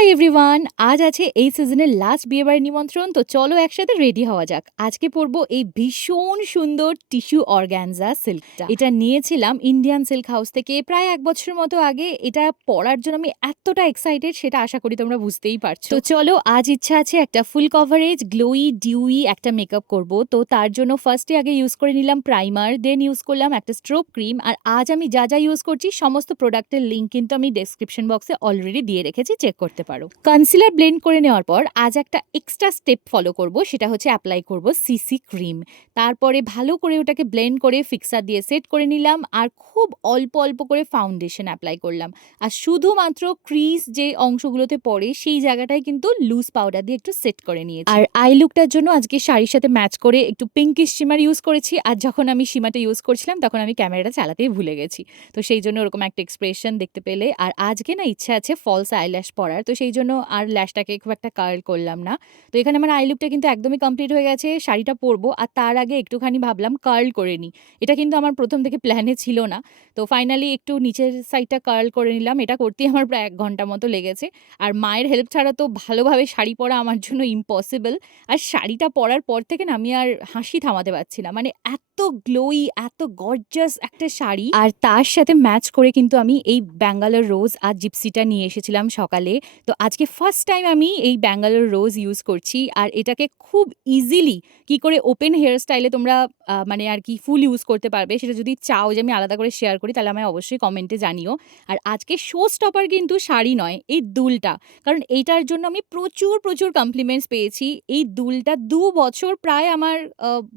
Hi everyone, আজ আছে এই সিজনের লাস্ট বিয়েবাড়ির নিমন্ত্রণ। তো চলো একসাথে রেডি হওয়া যাক। আজকে পরবো এই ভীষণ সুন্দর টিস্যু অর্গানজা সিল্কটা। এটা নিয়েছিলাম ইন্ডিয়ান সিল্ক হাউস থেকে প্রায় 1 বছর মতো আগে। এটা পরার জন্য আমি এতটা এক্সাইটেড, সেটা আশা করি তোমরা বুঝতেই পারছো। তো চলো, আজ ইচ্ছা আছে একটা ফুল কভারেজ গ্লোই ডিউই একটা মেকআপ করব। তো তার জন্য ফার্স্টে আগে ইউজ করে নিলাম প্রাইমার, দেন ইউজ করলাম একটা স্ট্রোব ক্রিম। আর আজ আমি যা যা ইউজ করছি সমস্ত প্রোডাক্টের লিঙ্ক কিন্তু আমি ডেসক্রিপশন বক্সে অলরেডি দিয়ে রেখেছি, চেক করতে পারো। কনসিলার ব্লেন্ড করে নেওয়ার পর আজ একটা এক্সট্রা স্টেপ ফলো করব, সেটা হচ্ছে অ্যাপ্লাই করব সিসি ক্রিম। তারপরে ভালো করে ওটাকে ব্লেন্ড করে ফিক্সার দিয়ে সেট করে নিলাম আর খুব অল্প অল্প করে ফাউন্ডেশন অ্যাপ্লাই করলাম। আর শুধুমাত্র ক্রিজ যে অংশগুলোতে পড়ে সেই জায়গাটায় কিন্তু লুজ পাউডার দিয়ে একটু সেট করে নিয়েছি। আর আই লুকটার জন্য আজকে শাড়ির সাথে ম্যাচ করে একটু পিঙ্কিশ শিমার ইউজ করেছি। আর যখন আমি শিমাটা ইউজ করছিলাম তখন আমি ক্যামেরাটা চালাতেই ভুলে গেছি, তো সেই জন্য ওরকম একটা এক্সপ্রেশন দেখতে পেলে। আর আজকে না ইচ্ছা আছে ফলস আইল্যাশ পরার, তো সেই জন্য আর ল্যাশটাকে খুব একটা কার্ল করলাম না। তো এখানে আমার আই লুকটা কিন্তু একদমই কমপ্লিট হয়ে গেছে। শাড়িটা পরবো আর তার আগে একটুখানি ভাবলাম কার্ল করে নিই। এটা কিন্তু আমার প্রথম থেকে প্ল্যানে ছিল না। তো ফাইনালি একটু নিচের সাইডটা কার্ল করে নিলাম। এটা করতেই আমার প্রায় 1 ঘন্টা মতো লেগেছে। আর মায়ের হেল্প ছাড়া তো ভালোভাবে শাড়ি পরা আমার জন্য ইম্পসিবল। আর শাড়িটা পরার পর থেকে না আমি আর হাসি থামাতে পারছি না, মানে এত গ্লোই, এত গর্জাস একটা শাড়ি। আর তার সাথে ম্যাচ করে কিন্তু আমি এই ব্যাঙ্গালোর রোজ আর জিপসিটা নিয়ে এসেছিলাম সকালে। তো আজকে ফার্স্ট টাইম আমি এই ব্যাঙ্গালোর রোজ ইউজ করছি। আর এটাকে খুব ইজিলি কি করে ওপেন হেয়ার স্টাইলে তোমরা মানে আর কি ফুল ইউজ করতে পারবে, সেটা যদি চাও যে আমি আলাদা করে শেয়ার করি তাহলে আমায় অবশ্যই কমেন্টে জানিও। আর আজকে শো স্টপার কিন্তু শাড়ি নয়, এই দুলটা। কারণ এইটার জন্য আমি প্রচুর প্রচুর কমপ্লিমেন্টস পেয়েছি। এই দুলটা 2 বছর প্রায় আমার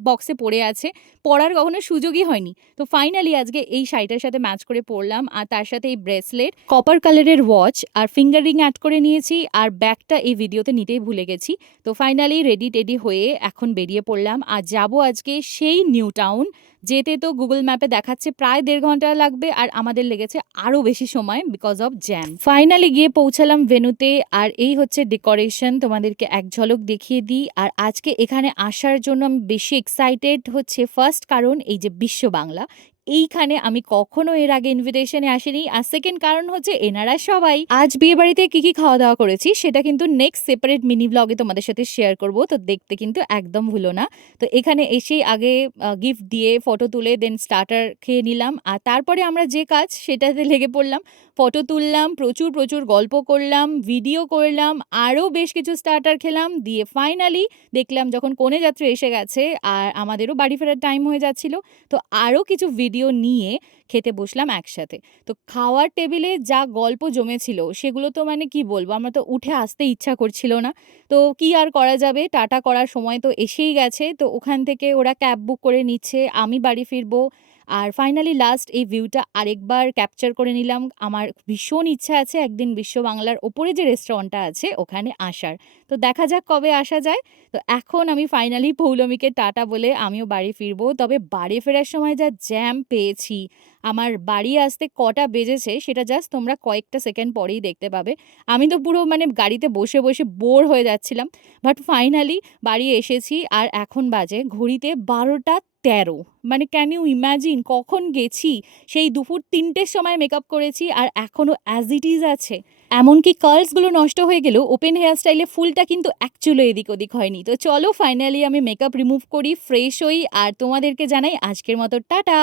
বক্সে পড়ে আছে, পরার কখনো সুযোগই হয়নি। তো ফাইনালি আজকে এই শাড়িটার সাথে ম্যাচ করে পরলাম। আর তার সাথে এই ব্রেসলেট, কপার কালারের ওয়াচ আর ফিঙ্গার রিং অ্যাড করে নিয়েছি। আর ব্যাগটা এই ভিডিওতে নিতেই ভুলে গেছি। তো ফাইনালি রেডি টেডি হয়ে এখন বেরিয়ে পড়লাম। আর যাবো আজকে সেই নিউ টাউন। যেতে তো গুগল ম্যাপে দেখাচ্ছে প্রায় 1.5 ঘন্টা লাগবে, আর আমাদের লেগেছে আরও বেশি সময় বিকজ অফ জ্যাম। ফাইনালি গিয়ে পৌঁছালাম ভেন্যুতে। আর এই হচ্ছে ডেকোরেশন, তোমাদেরকে এক ঝলক দেখিয়ে দিই। আর আজকে এখানে আসার জন্য আমি বেশি এক্সাইটেড হচ্ছে ফার্স্ট কারণ এই যে বিশ্ব বাংলা, এইখানে আমি কখনো এর আগে ইনভিটেশনে আসিনি। আর সেকেন্ড কারণ হচ্ছে এনারা সবাই। আজ বিয়ে বাড়িতে কি কি খাওয়া দাওয়া করেছি সেটা কিন্তু নেক্সট সেপারেট মিনি ব্লগে তোমাদের সাথে শেয়ার করব, তো দেখতে কিন্তু একদম ভুলো না। তো এখানে এসেই আগে গিফট দিয়ে ফটো তুলে দেন স্টার্টার খেয়ে নিলাম। আর তারপরে আমরা যে কাজ সেটাতে লেগে পড়লাম, ফটো তুললাম, প্রচুর প্রচুর গল্প করলাম, ভিডিও করলাম, আরও বেশ কিছু স্টার্টার খেলাম। দিয়ে ফাইনালি দেখলাম যখন কনে যাত্রী এসে গেছে আর আমাদেরও বাড়ি ফেরার টাইম হয়ে যাচ্ছিল, তো আরও কিছু ভিডিও নিয়ে খেতে বসলাম একসাথে। তো খাওয়ার টেবিলে যা গল্প জমেছিল সেগুলো তো মানে কি বলবো, আমরা তো উঠে আসতে ইচ্ছা করছিল না। তো কি আর করা যাবে, টাটা করার সময় তো এসেই গেছে। তো ওখান থেকে ওরা ক্যাব বুক করে নিচ্ছে, আমি বাড়ি ফিরবো। আর ফাইনালি লাস্ট এই ভিউটা আরেকবার ক্যাপচার করে নিলাম। আমার ভীষণ ইচ্ছা আছে একদিন বিশ্ব বাংলার ওপরে যে রেস্টুরেন্টটা আছে ওখানে আসার। তো দেখা যাক কবে আসা যায়। তো এখন আমি ফাইনালি পৌলমীকে টাটা বলে আমিও বাড়ি ফিরবো। তবে বাড়ি ফেরার সময় যা জ্যাম পেয়েছি, আমার বাড়ি আসতে কটা বেজেছে সেটা জাস্ট তোমরা কয়েকটা সেকেন্ড পরেই দেখতে পাবে। আমি তো পুরো মানে গাড়িতে বসে বসে বোর হয়ে যাচ্ছিলাম, বাট ফাইনালি বাড়ি এসেছি। আর এখন বাজে ঘড়িতে 12টা 13। মানে ক্যান ইউ ইম্যাজিন কখন গেছি? সেই দুপুর 3টের সময় মেকআপ করেছি আর এখনও অ্যাজ ইট ইজ আছে। এমনকি কার্লসগুলো নষ্ট হয়ে গেলেও ওপেন হেয়ার স্টাইলে ফুলটা কিন্তু অ্যাকচুয়ালি এদিক ওদিক হয়নি। তো চলো ফাইনালি আমি মেকআপ রিমুভ করি, ফ্রেশ হই আর তোমাদেরকে জানাই আজকের মতো টাটা।